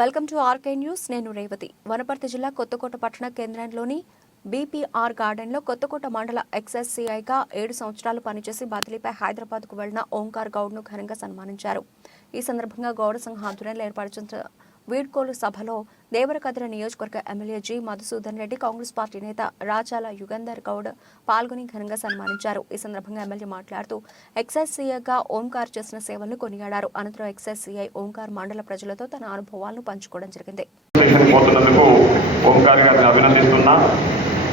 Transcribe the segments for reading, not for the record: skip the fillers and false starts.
Welcome to RK news. నేను రేవతి. వనపర్తి జిల్లా కొత్తకోట పట్టణ కేంద్రంలోని బీపీఆర్ గార్డెన్లో కొత్తకోట మండల ఎక్స్ఎస్సీఐగా 7 సంవత్సరాలు పనిచేసి బదిలీపై హైదరాబాద్కు వెళ్లిన ఓంకార్ గౌడ్ను ఘనంగా సన్మానించారు. ఈ సందర్భంగా గౌడ సంఘ ఆధ్వర్యంలో ఏర్పాటు చేసిన వీడ్కోలు సభలో దేవరకద్ర నియోజకవర్గ MLA G Madhusudan Reddy, Congress party నేత రాచాల యుగంధర్ గౌడ్ పాల్గొని ఘనంగా సన్మానించారు. ఈ సందర్భంగా ఎమ్మెల్యే మాట్లాడుతూ ఎక్స్ఎస్సీఐగా ఓంకార్ చేసిన సేవలను కొనియాడారు. అనంతరం ఎక్స్ఎస్సీఐ ఓంకార్ మండల ప్రజలతో తన అనుభవాలను పంచుకోవడం జరిగింది.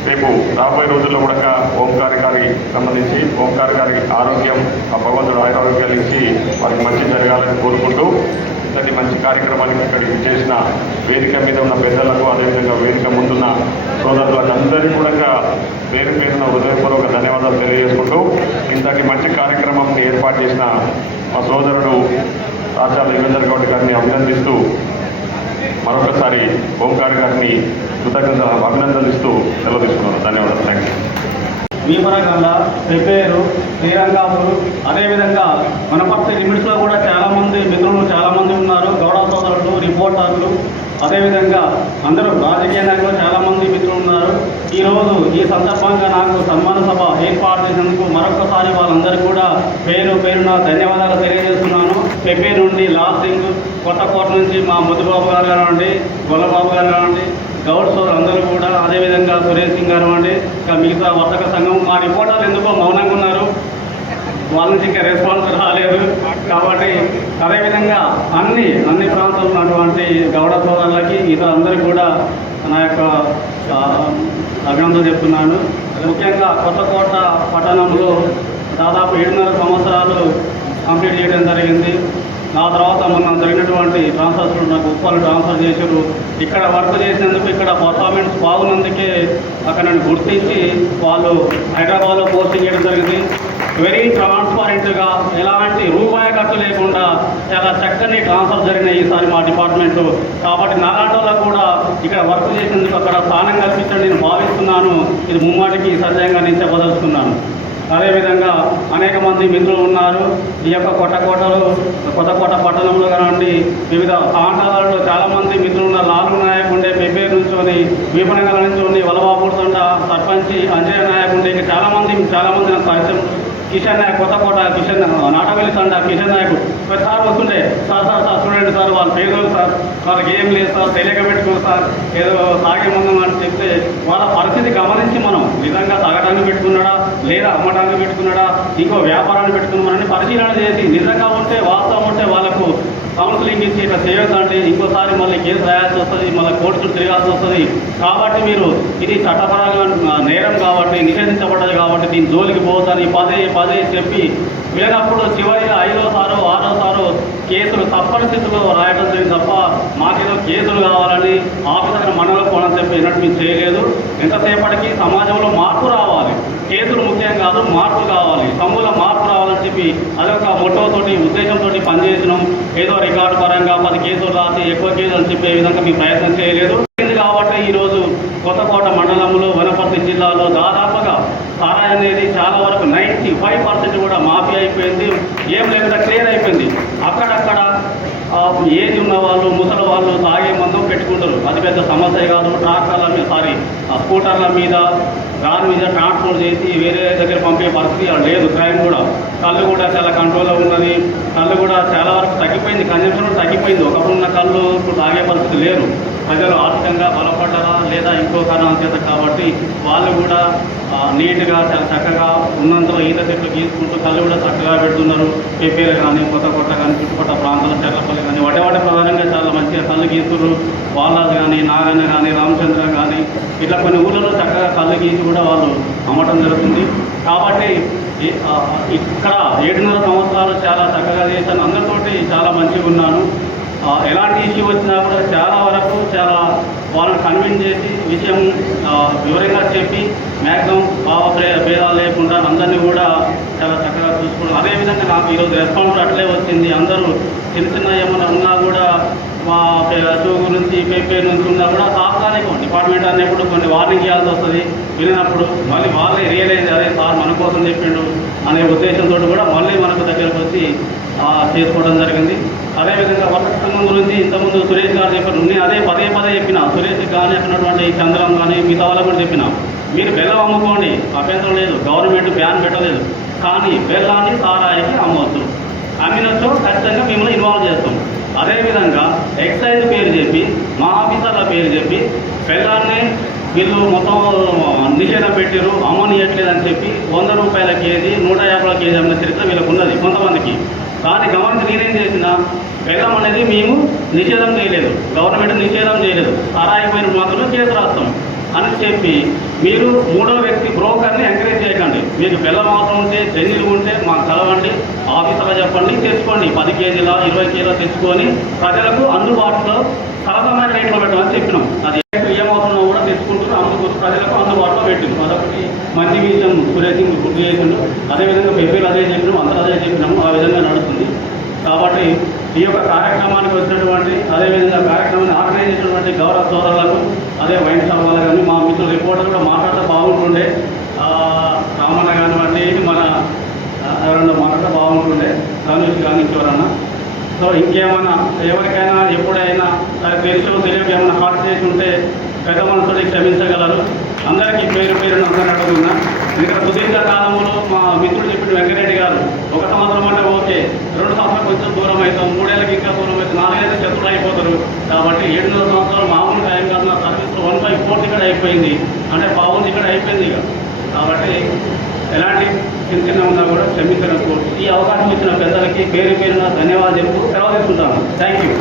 రేపు రాబోయే రోజుల్లో కూడా ఓంకార్ గారికి సంబంధించి ఓంకార్ గారికి ఆరోగ్యం, ఆ భగవంతుడు ఆరోగ్యాలు ఇచ్చి వారికి మంచి జరగాలని కోరుకుంటూ ఇంతటి మంచి కార్యక్రమానికి ఇక్కడికి చేసిన వేదిక మీద ఉన్న పెద్దలకు, అదేవిధంగా వేదిక ముందున్న సోదరులకు అందరికీ కూడా పేరు పేరున హృదయపూర్వక ధన్యవాదాలు తెలియజేసుకుంటూ ఇంతటి మంచి కార్యక్రమం ఏర్పాటు చేసిన మా సోదరుడు రాచాల యుగంధర్ గౌడ్ గారిని అభినందిస్తూ మరొకసారి ఓంకార్ గారిని కృతజ్ఞతలు అభినందనిస్తూ సెలవు తీసుకున్నాను. ధన్యవాదాలు. Thank you. భీమరగండ, పెప్పేరు, శ్రీరంగాపురు, అదేవిధంగా వనపర్తి లిమిట్స్లో కూడా చాలామంది మిత్రులు చాలామంది ఉన్నారు. గౌడ సోదరులు, రిపోర్టర్లు, అదేవిధంగా అందరూ రాజకీయ నాయకులు చాలామంది మిత్రులు ఉన్నారు. ఈరోజు ఈ సందర్భంగా నాకు సన్మాన సభ ఏర్పాటు చేసినందుకు మరొకసారి వాళ్ళందరికీ కూడా పేరు పేరున ధన్యవాదాలు తెలియజేస్తున్నాను. పెప్పేరు నుండి లాస్ట్ సింగ్, కొత్తకోట నుంచి మా ముద్దుబాబు గారు కానివ్వండి, గొల్లబాబు గారు కానివ్వండి, గౌడ్ సోదరు అందరూ కూడా, అదేవిధంగా సురేష్ సింగ్ గారు అండి, ఇంకా మిగతా వర్తక సంఘం, మా రిపోర్టర్లు ఎందుకో మౌనంగా ఉన్నారు, వాళ్ళ నుంచి ఇంకా రెస్పాన్స్ రాలేదు. కాబట్టి అదేవిధంగా అన్ని ప్రాంతాల్లో ఉన్నటువంటి గౌడ సోదరులకి అందరికీ కూడా నా యొక్క అభినందనలు చెప్తున్నాను. ముఖ్యంగా కొత్తకోట పట్టణంలో దాదాపు 7.5 సంవత్సరాలు కంప్లీట్ చేయడం జరిగింది. ఆ తర్వాత మొన్న జరిగినటువంటి ట్రాన్స్ఫర్స్లో నాకు ఉప్పాలు ట్రాన్స్ఫర్ చేశారు. ఇక్కడ వర్క్ చేసినందుకు, ఇక్కడ పర్ఫార్మెన్స్ బాగున్నందుకే అక్కడ నన్ను గుర్తించి వాళ్ళు హైదరాబాద్లో పోస్టింగ్ చేయడం జరిగింది. వెరీ ట్రాన్స్పరెంట్గా, ఎలాంటి రూపాయి ఖర్చు లేకుండా చాలా చక్కని ట్రాన్స్ఫర్ జరిగినాయి ఈసారి మా డిపార్ట్మెంటు. కాబట్టి నాలాంటి వాళ్ళకు కూడా ఇక్కడ వర్క్ చేసినందుకు అక్కడ స్థానం కల్పించడం నేను భావిస్తున్నాను. ఇది ముమ్మాటికి సత్యంగా నేను చెప్పదలుచుకున్నాను. అదేవిధంగా అనేక మంది మిత్రులు ఉన్నారు. ఈ యొక్క కొత్తకోట పట్టణంలో కానివ్వండి, వివిధ ప్రాంతాలలో చాలామంది మిత్రులు ఉన్నారు. లాలు నాయక్ ఉండే పెప్పేరు నుంచి, వీపనగల నుంచి వలబాపూర్ తండ సర్పంచి అంజయ్య నాయక్ ఉండే, ఇంకా చాలామంది నాకు పరిచయం. కిషన్ నాయక్, కొత్తకోట కిషన్, నాటవెల్లి తండ కిషన్ నాయక్ సార్ వస్తుండే, సార్ చూడండి సార్, వాళ్ళ పేదోళ్ళు సార్, వాళ్ళకి ఏం లేదు సార్, తెలియక పెట్టుకో సార్, ఏదో తాగే ముందు అని చెప్తే వాళ్ళ పరిస్థితి గమనించి మనం నిజంగా తాగడానికి పెట్టుకున్నాడా, లేదా అమ్మడానికి పెట్టుకున్నాడా, ఇంకో వ్యాపారాన్ని పెట్టుకున్నామని పరిశీలన చేసి నిజంగా ఉంటే, వాస్తవం ఉంటే వాళ్ళకు కౌన్సిలింగ్ ఇచ్చి ఇట్లా చేయొద్దండి, ఇంకోసారి మళ్ళీ కేసు రాయాల్సి వస్తుంది, మళ్ళీ కోర్టు తిరగాల్సి వస్తుంది. కాబట్టి మీరు ఇది చట్టపరంగా నేరం కాబట్టి, నిషేధించబడ్డది కాబట్టి దీని జోలికి పోవద్దని పదే చెప్పి లేనప్పుడు చివరిగా 5వ సారో 6వ సారో కేసులు తప్పనిస్థితిలో రాయడం జరిగింది తప్ప మాకేదో కేసులు కావాలని ఆఫీసర్ మనలో పోవడం చెప్పి ఎన్నట్టు మేము చేయలేదు. ఎంతసేపటికి సమాజంలో మార్పు రావాలి, కేసులు ముఖ్యం కాదు, మార్పు కావాలి, సమూల మార్పు రావాలని చెప్పి అదొక మొట్టోతోటి ఉద్దేశంతో పనిచేసినాం. ఏదో రికార్డు పరంగా 10 కేసులు రాసి ఎక్కువ కేసులు అని చెప్పే విధంగా మేము ప్రయత్నం చేయలేదు. కాబట్టి ఈరోజు కొత్తకోట మండలంలో, వనపర్తి జిల్లాలో దాదాపుగా సారాయి అనేది చాలా వరకు 95% కూడా మాఫీ అయిపోయింది. ఏం లేకుండా క్లియర్ అయిపోయింది. అక్కడక్కడ ఏజ్ ఉన్న వాళ్ళు, ముసలి వాళ్ళు తాగే మందం పెట్టుకుంటారు. అది పెద్ద సమస్య కాదు. ట్రాక్టర్ల మీద స్కూటర్ల మీద దాని మీద ట్రాన్స్పోర్ట్ చేసి వేరే దగ్గర పంపే పరిస్థితి లేదు. క్రైమ్ కూడా, కళ్ళు కూడా చాలా కంట్రోల్లో ఉన్నది. కళ్ళు కూడా చాలా వరకు తగ్గిపోయింది, కన్జంప్షన్ తగ్గిపోయింది. ఒకప్పుడు ఉన్న కళ్ళు ఇప్పుడు తాగే పరిస్థితి లేరు. ప్రజలు ఆర్థికంగా బలపడ్డారా లేదా ఇంకో కారణాల చేత కాబట్టి వాళ్ళు కూడా నీట్గా చాలా చక్కగా ఉన్నంతలో ఈత చెట్లు గీసుకుంటూ కళ్ళు కూడా చక్కగా పెడుతున్నారు. పెప్పేరు కానీ, కొత్తకోట కానీ, చుట్టుపక్కల ప్రాంతాలు, చెర్లపల్లి కానీ వాటి ప్రధానంగా చాలా మంచిగా కళ్ళు గీస్తున్నారు. వాలాజ్ కానీ, నారాయణ కానీ, రామచంద్ర కానీ ఇట్లా కొన్ని ఊళ్ళలో చక్కగా కళ్ళు గీసి కూడా వాళ్ళు అమ్మటం జరుగుతుంది. కాబట్టి ఇక్కడ 7.5 సంవత్సరాలు చాలా చక్కగా చేశాను. అందరితోటి చాలా మంచిగా ఉన్నాను. ఎలాంటి ఇష్యూ వచ్చినా కూడా చాలా వరకు వాళ్ళని కన్విన్స్ చేసి విషయం వివరంగా చెప్పి మ్యాక్సిమం భేదాలు లేకుండా అందరినీ కూడా చాలా చక్కగా చూసుకోవడం. అదేవిధంగా నాకు ఈరోజు రెస్పాన్స్ అట్లే వచ్చింది. అందరూ చిన్న ఏమైనా ఉన్నా కూడా మా చోగు నుంచి పేపర్ నుంచి ఉన్నా కూడా తాత్కాలికం డిపార్ట్మెంట్ అనేప్పుడు కొన్ని వార్నింగ్ చేయాల్సి వస్తుంది. వినినప్పుడు మళ్ళీ వాళ్ళే రియలైజ్ అదే సార్ మన కోసం చెప్పిండు, అనే ఉద్దేశంతో కూడా మళ్ళీ మనకు దగ్గరకు వచ్చి చేసుకోవడం జరిగింది. అదేవిధంగా వర్తక సంఘం గురించి ఇంతకుముందు సురేష్ గారు చెప్పారు. నేను అదే పదే చెప్పిన సురేష్ కానీ అన్నటువంటి చంద్రం కానీ మిగతా వాళ్ళకు కూడా చెప్పిన, మీరు బెల్లం అమ్ముకోండి, అభ్యంతరం లేదు, గవర్నమెంట్ బ్యాన్ పెట్టలేదు. కానీ బెల్లాన్ని సారాయికి అమ్మవద్దు, అమ్మినచో ఖచ్చితంగా మిమ్మల్ని ఇన్వాల్వ్ చేస్తాం. అదేవిధంగా ఎక్సైజ్ పేరు చెప్పి, మా ఆఫీసర్ల పేరు చెప్పి బెల్లాన్ని వీళ్ళు మొత్తం నిషేధం పెట్టారు, అమ్మనియట్లేదని చెప్పి 100 రూపాయల కేజీ 150 కేజీ అమ్మిన చరిత్ర వీళ్ళకు ఉన్నది కొంతమందికి. దాని గమనించి నేనేం చేసిన, బెల్లం అనేది మేము నిషేధం చేయలేదు, గవర్నమెంట్ నిషేధం చేయలేదు, సారాయిపోయిన మాత్రమే కేసు రాస్తాం అని చెప్పి మీరు 3వ వ్యక్తి బ్రోకర్ని ఎంకరేజ్ చేయకండి. మీకు బెల్లం అవసరం ఉంటే, జెన్నీలు ఉంటే మాకు కలవండి, ఆఫీసర్లో చెప్పండి, తెచ్చుకోండి. 10 కేజీల 20 కేజీల తెచ్చుకొని ప్రజలకు అందుబాటులో సరసమైన రేట్లో పెట్టమని చెప్పినాం. అది ఏమవుతుందో కూడా తెచ్చుకుంటూ అమ్ముకుంటూ ప్రజలకు అందుబాటులో పెట్టింది. అదొకటి మంచి విషయం సురేష్ గుర్తు చేసిండు. అదేవిధంగా పెద్దలు అదే చెప్పినాము, అందరూ అదే చెప్పినాము, ఆ విధంగా నడుస్తుంది. కాబట్టి ఈ యొక్క కార్యక్రమానికి వచ్చినటువంటి, అదేవిధంగా కార్యక్రమాన్ని ఆర్గనైజ్ చేసినటువంటి గౌరవ సోదరులకు, అదే వైన్ షాప్ వాళ్ళ కానీ మా మిత్రుల రిపోర్టర్ కూడా మాట్లాడితే బాగుంటుండే, రామన్న కానివ్వండి, మన ఎవరన్నా మాట్లాడితే బాగుంటుండే, రమేష్ కానీ ఇంకెవరన్నా. సో ఇంకేమైనా ఎవరికైనా ఎప్పుడైనా తెలుసో తెలియక ఏమైనా హార్ట్ చేసి ఉంటే పెద్ద మనసుని క్షమించగలరు. అందరికీ పేరు అందరూ అడుగుతున్నా. ఇక్కడ సుదీర్ఘ కాలంలో మా మిత్రుడు చెప్పిన వెంకరెడ్డి గారు 1 సంవత్సరం అంటే ఓకే, 2 సంవత్సరాలు కొంచెం దూరం అవుతాం, 3 ఏళ్ళకి ఇంకా దూరం అవుతాం, 4 ఏళ్ళకి శత్రులు అయిపోతారు. కాబట్టి 7 సంవత్సరాలు మామూలు టైం కాదు, నా సర్వీస్ 1/4 ఇక్కడ అయిపోయింది, అంటే బాగుంది ఇక్కడ అయిపోయింది ఇక. కాబట్టి ఎలాంటి చిన్న ఉన్నా కూడా క్షమించడం కోరుతూ ఈ అవకాశం ఇచ్చిన పెద్దలకి పేరున ధన్యవాదాలు చెప్తూ సెలవు తీసుకుంటాను. Thank you.